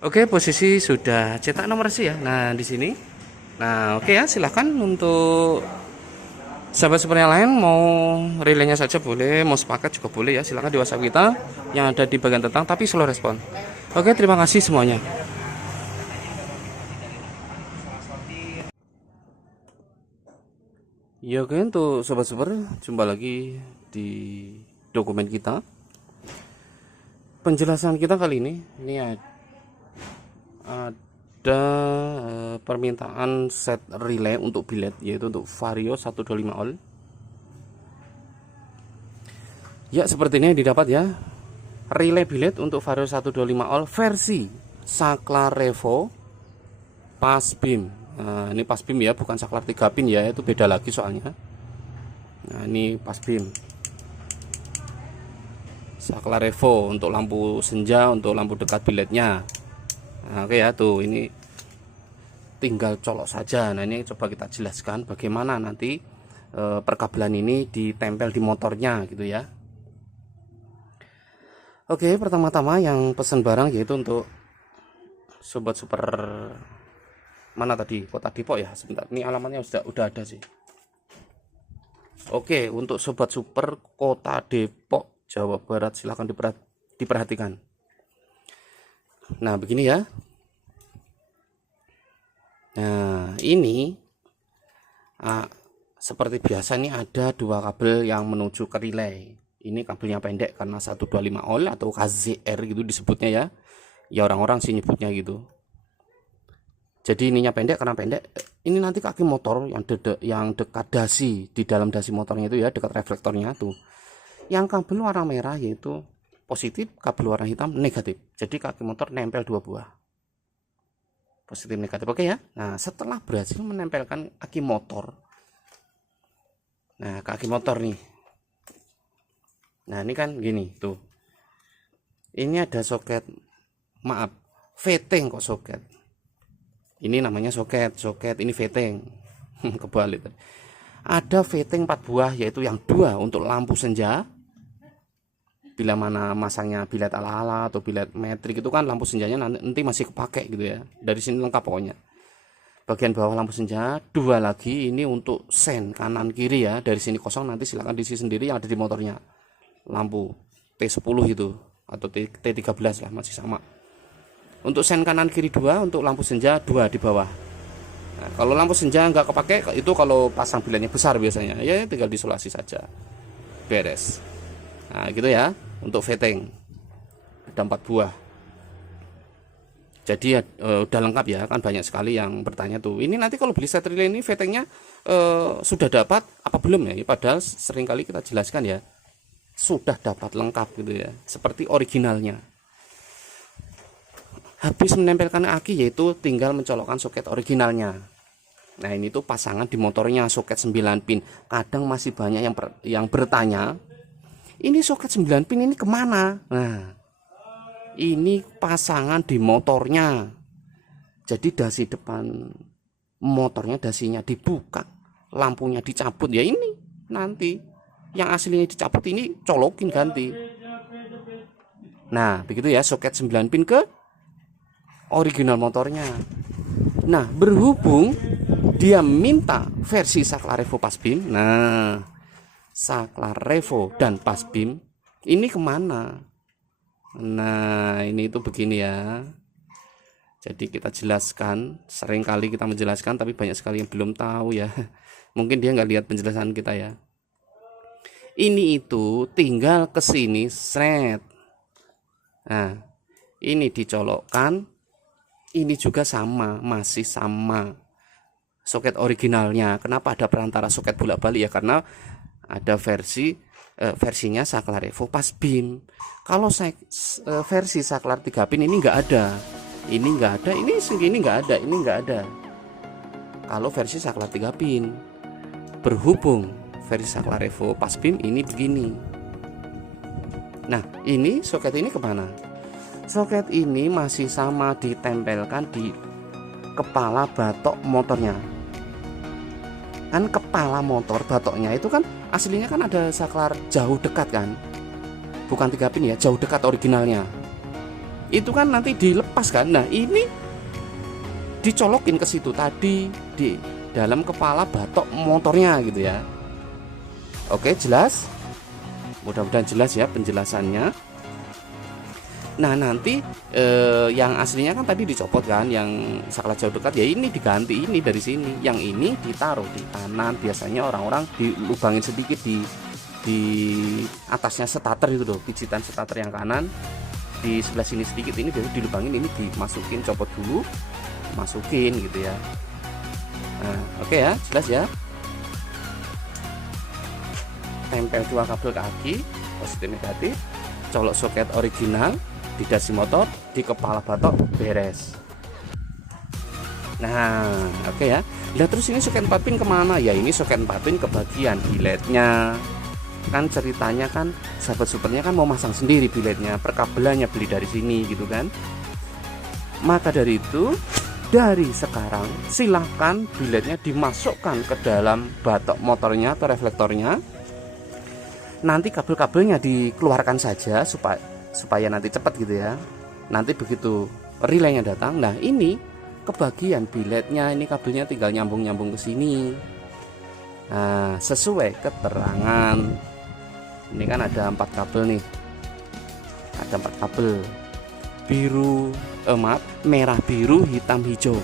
Oke, posisi sudah cetak nomor resi ya. Nah, di sini. Nah, oke ya, silahkan untuk sahabat super yang lain mau relaynya saja boleh, mau sepakat juga boleh ya. Silahkan di WhatsApp kita yang ada di bagian tentang tapi slow respon. Oke, terima kasih semuanya. Ya oke, untuk sobat super, jumpa lagi di dokumen kita. Penjelasan kita kali ini ada permintaan set relay untuk bilet, yaitu untuk Vario 125 all. Ya, seperti ini didapat ya. Relay bilet untuk Vario 125 all versi Saklar Revo pas BIM. Nah, ini pas BIM ya, bukan Saklar 3 pin ya, itu beda lagi soalnya. Nah, ini pas BIM. Saklar Revo untuk lampu senja, untuk lampu dekat biletnya. Nah, oke ya, tuh ini tinggal colok saja. Nah, ini coba kita jelaskan bagaimana nanti perkabelan ini ditempel di motornya gitu ya. Oke, pertama-tama yang pesan barang yaitu untuk sobat super mana tadi, Kota Depok ya. Sebentar, ini alamatnya udah ada sih. Oke, untuk sobat super Kota Depok Jawa Barat, silahkan diperhatikan. Nah, begini ya. Nah, ini seperti biasa nih ada dua kabel yang menuju ke relay. Ini kabelnya pendek karena 125 ohl atau KZR gitu disebutnya ya. Ya orang-orang sih nyebutnya gitu. Jadi ininya pendek karena pendek. Ini nanti kaki motor yang dekat dasi, di dalam dasi motornya itu ya, dekat reflektornya tuh. Yang kabel warna merah yaitu positif, kabel warna hitam negatif. Jadi kaki motor nempel dua buah. Positif negatif, oke ya. Nah, setelah berhasil menempelkan kaki motor. Nah, kaki motor nih. Nah, ini kan gini tuh. Ini ada soket, maaf, vetting kok soket. Ini namanya soket, ini vetting. Kebalik. Ada vetting 4 buah, yaitu yang 2 untuk lampu senja. Bila mana masangnya bilet ala-ala atau bilet metrik itu kan lampu senjanya nanti masih kepake gitu ya. Dari sini lengkap pokoknya. Bagian bawah lampu senja, 2 lagi ini untuk sen kanan kiri ya. Dari sini kosong, nanti silakan diisi sendiri yang ada di motornya. Lampu T10 itu atau T13 lah, masih sama. Untuk sen kanan kiri 2, untuk lampu senja 2 di bawah. Nah, kalau lampu senja nggak kepake itu kalau pasang biletnya besar biasanya ya, tinggal diisolasi saja, beres. Nah gitu ya, untuk vetting ada 4 buah. Jadi udah lengkap ya, kan banyak sekali yang bertanya tuh, ini nanti kalau beli set relay ini vettingnya sudah dapat apa belum ya? Padahal seringkali kita jelaskan ya, sudah dapat lengkap gitu ya, seperti originalnya. Habis menempelkan aki yaitu tinggal mencolokkan soket originalnya. Nah, ini tuh pasangan di motornya soket 9 pin. Kadang masih banyak yang bertanya, ini soket 9 pin ini kemana? Nah, ini pasangan di motornya. Jadi dasi depan motornya, dasinya dibuka, lampunya dicabut ya, ini nanti yang aslinya dicabut ini colokin ganti. Nah, begitu ya, soket 9 pin ke original motornya. Nah, berhubung dia minta versi Saklar Revo pas BIM, nah Saklar Revo dan pas BIM ini kemana? Nah, ini itu begini ya. Jadi kita jelaskan, sering kali kita menjelaskan tapi banyak sekali yang belum tahu ya. Mungkin dia nggak lihat penjelasan kita ya. Ini itu tinggal ke sini seret. Nah, ini dicolokkan. Ini juga sama, masih sama soket originalnya. Kenapa ada perantara soket bolak-balik ya? Karena ada versinya Saklar Revo pas BIM. Kalau versi Saklar 3 pin ini nggak ada. Ini nggak ada, ini nggak ada, ini nggak ada. Kalau versi Saklar 3 pin. Berhubung versi Saklar Revo pas BIM ini begini. Nah, ini soket ini kemana? Soket ini masih sama ditempelkan di kepala batok motornya. Kan kepala motor batoknya itu kan aslinya kan ada saklar jauh dekat kan, bukan 3 pin ya, jauh dekat originalnya. itu kan nanti dilepas kan. Nah ini dicolokin ke situ tadi di dalam kepala batok motornya gitu ya. Oke, jelas? Mudah-mudahan jelas ya penjelasannya. Nah nanti yang aslinya kan tadi dicopot kan, yang saklar jauh dekat ya ini diganti ini dari sini, yang ini ditaruh di kanan. Biasanya orang-orang dilubangin sedikit di atasnya starter itu loh, pijitan starter yang kanan di sebelah sini sedikit, ini biasa dilubangin, ini dimasukin, copot dulu, masukin gitu ya. Nah oke ya, jelas ya. Tempel dua kabel kaki positif negatif, colok soket original di dasi motor, di kepala batok, beres. Nah oke ya. Nah terus ini soket 4 pin kemana ya? Ini soket 4 pin ke bagian biletnya. Kan ceritanya kan sahabat supernya kan mau masang sendiri biletnya, perkabelannya beli dari sini gitu kan. Maka dari itu dari sekarang silahkan biletnya dimasukkan ke dalam batok motornya atau reflektornya. Nanti kabel-kabelnya dikeluarkan saja supaya nanti cepat gitu ya. Nanti begitu relaynya datang, nah ini kebagian biletnya, ini kabelnya tinggal nyambung ke sini. Nah sesuai keterangan, ini kan ada 4 kabel nih, ada 4 kabel biru, merah biru hitam hijau,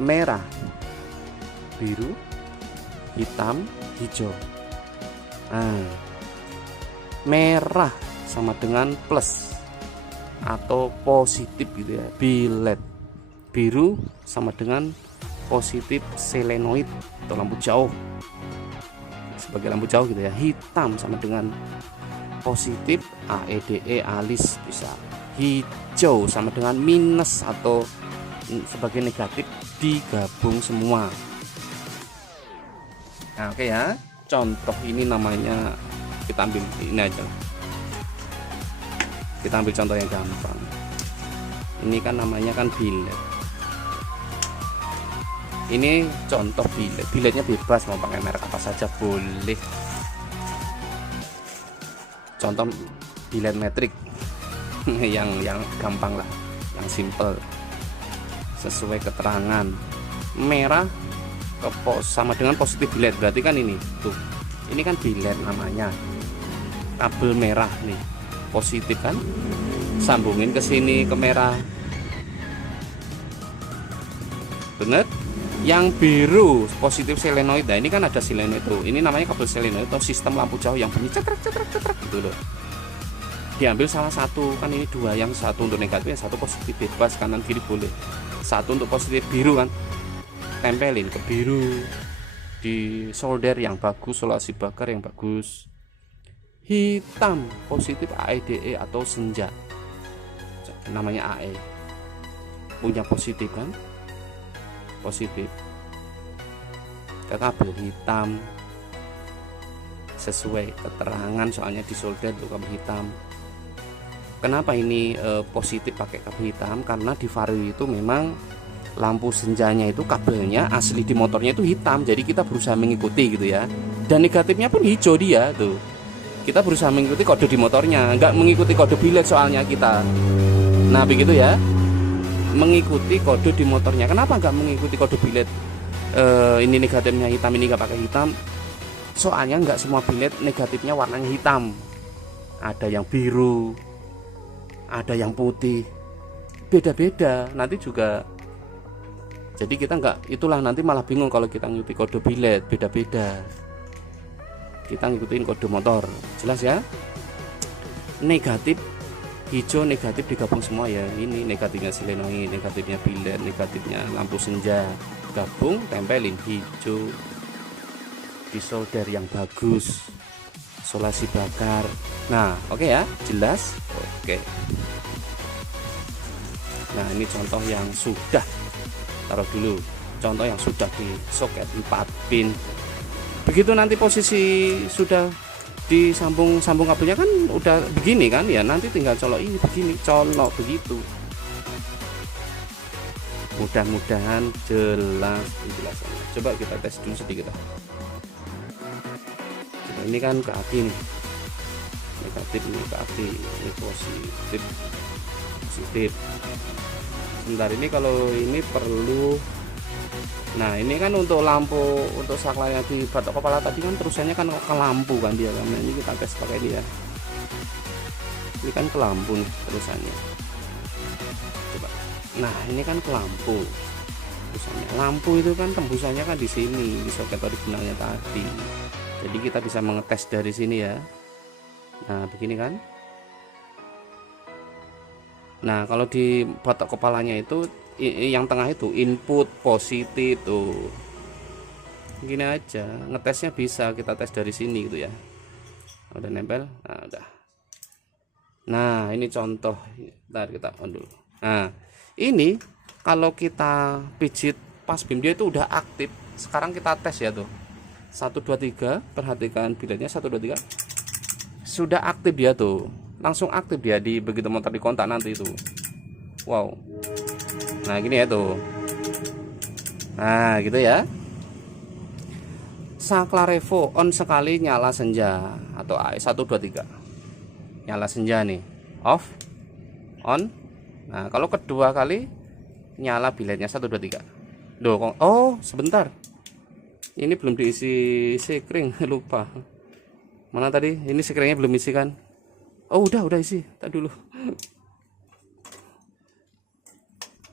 merah biru hitam hijau. Nah, merah sama dengan plus atau positif gitu ya, bilet biru sama dengan positif selenoid atau lampu jauh, sebagai lampu jauh gitu ya. Hitam sama dengan positif AEDE alis bisa. Hijau sama dengan minus atau sebagai negatif, digabung semua. Nah oke ya, contoh ini namanya, kita ambil ini aja, kita ambil contoh yang gampang. Ini kan namanya kan bilet, ini contoh biletnya bebas mau pakai merek apa saja boleh. Contoh bilet metrik yang gampang lah, yang simple, sesuai keterangan. Merah sama dengan positif bilet, berarti kan ini tuh, ini kan bilet namanya, kabel merah nih positif kan, sambungin ke sini ke merah, bener. Yang biru positif selenoid, nah ini kan ada selenoid tuh, ini namanya kabel selenoid atau sistem lampu jauh yang bunyi cetrek gitu loh. Diambil salah satu, kan ini dua, yang satu untuk negatif, yang satu positif, bebas kanan kiri boleh. Satu untuk positif biru kan, tempelin ke biru, di solder yang bagus, solasi bakar yang bagus. Hitam positif AEDE atau senja, namanya AE, punya positif kan, positif ke kabel hitam sesuai keterangan, soalnya di solder tuh kabel hitam. Kenapa ini positif pakai kabel hitam? Karena di Vario itu memang lampu senjanya itu kabelnya asli di motornya itu hitam, jadi kita berusaha mengikuti gitu ya. Dan negatifnya pun hijau dia tuh, kita berusaha mengikuti kode di motornya, nggak mengikuti kode bilet soalnya kita. Nah begitu ya, mengikuti kode di motornya. Kenapa nggak mengikuti kode bilet? Ini negatifnya hitam, ini nggak pakai hitam, soalnya nggak semua bilet negatifnya warnanya hitam, ada yang biru, ada yang putih, beda-beda nanti juga. Jadi kita nggak, itulah nanti malah bingung kalau kita ngikuti kode bilet beda-beda, kita ngikutin kode motor. Jelas ya, negatif hijau negatif digabung semua ya. Ini negatifnya selenoid, negatifnya bilet, negatifnya lampu senja, gabung tempelin hijau di solder yang bagus, solasi bakar. Nah oke ya, jelas. Oke, nah ini contoh yang sudah, taruh dulu contoh yang sudah di soket 4 pin. Begitu nanti posisi sudah disambung kabelnya kan udah begini kan ya, nanti tinggal colok ini begini, colok begitu. Mudah-mudahan jelas penjelasannya. Coba kita tes dulu sedikit lah. Ini kan ke aki nih, negatif, ini ke aki, ini positif. positif. Sebentar, ini kalau ini perlu. Nah ini kan untuk lampu, untuk saklarnya di batok kepala tadi kan terusannya kan ke lampu kan dia kan. Nah, ini kita tes pakai dia. Ini kan ke lampu nih terusannya. Coba. Nah ini kan ke lampu terusannya. Lampu itu kan tembusannya kan di sini, di soket originalnya tadi. Jadi kita bisa mengetes dari sini ya. Nah begini kan. Nah kalau di batok kepalanya itu yang tengah itu input positif tuh. Gini aja, ngetesnya bisa kita tes dari sini gitu ya. Udah nempel. Nah udah. Nah ini contoh. Ntar kita on dulu. Nah ini kalau kita pijit pas beam dia itu udah aktif. Sekarang kita tes ya tuh. 1 2 3, perhatikan biletnya 1 2 3. Sudah aktif dia tuh. Langsung aktif dia di begitu motor dikontak nanti itu. Wow. Nah gini ya tuh. Nah gitu ya. Saklar Revo on sekali nyala senja atau 1 2 3. Nyala senja nih. Off. On. Nah kalau kedua kali nyala biletnya 1 2 3. Oh sebentar. Ini belum diisi sekring. Lupa. Mana tadi? Ini sekringnya belum isi kan? Oh udah isi. Tadi dulu.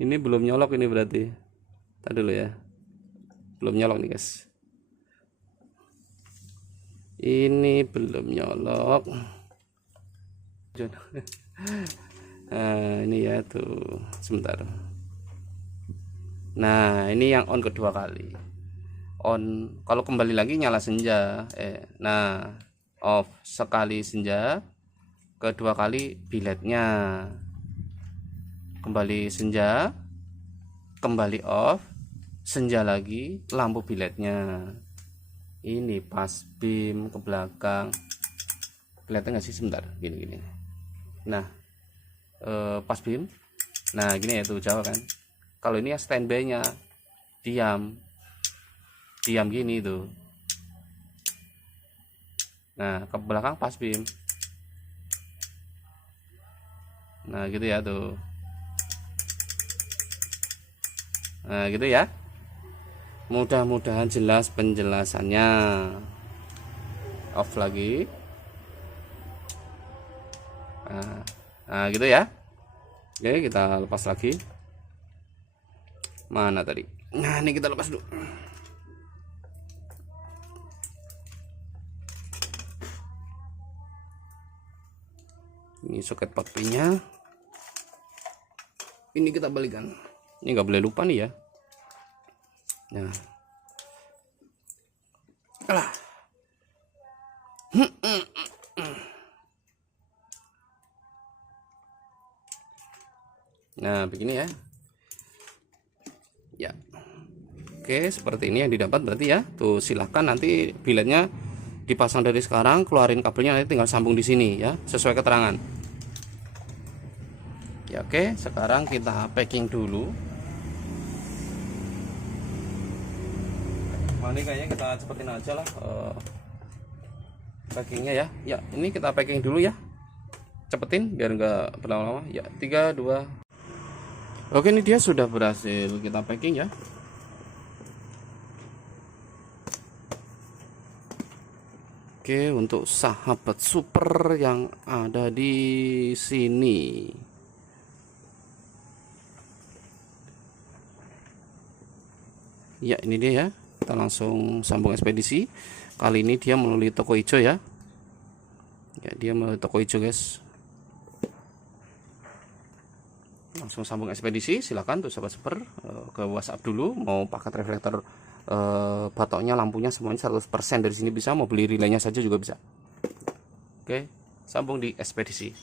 Ini belum nyolok ini berarti. Tadi dulu ya. Belum nyolok nih guys. Ini belum nyolok. Nah, ini ya tuh. Sebentar. Nah, ini yang on kedua kali. On kalau kembali lagi nyala senja. Nah, off sekali senja. Kedua kali biletnya. Kembali senja, kembali off, senja lagi, lampu biletnya. Ini pas beam ke belakang. Kelihatan nggak sih? Sebentar, gini. Nah, pas beam. Nah, gini ya tuh Jawa kan. Kalau ini ya standby-nya diam gini tuh. Nah, ke belakang pas beam. Nah, gitu ya tuh. Nah gitu ya. Mudah-mudahan jelas penjelasannya. Off lagi. Nah gitu ya. Oke kita lepas lagi. Mana tadi? Nah ini kita lepas dulu. Ini soket 4-pinnya. Ini kita balikan. Ini nggak boleh lupa nih ya. Nah, alah. Nah begini ya. Ya, oke seperti ini yang didapat berarti ya. Tuh silahkan nanti biletnya dipasang dari sekarang, keluarin kabelnya, nanti tinggal sambung di sini ya, sesuai keterangan. Ya oke, sekarang kita packing dulu. Ini kayaknya kita cepetin aja lah packingnya ya. Ya ini kita packing dulu ya, cepetin biar nggak berlama-lama ya. 3 2. Oke ini dia sudah berhasil kita packing ya. Oke untuk sahabat super yang ada di sini. Ya ini dia ya. Kita langsung sambung ekspedisi. Kali ini dia melalui toko hijau ya. Ya dia melalui toko hijau guys. Langsung sambung ekspedisi. Silakan tuh sahabat super ke WhatsApp dulu. Mau paket reflektor batoknya, lampunya semuanya 100% dari sini bisa. Mau beli relaynya saja juga bisa. Oke, sambung di ekspedisi.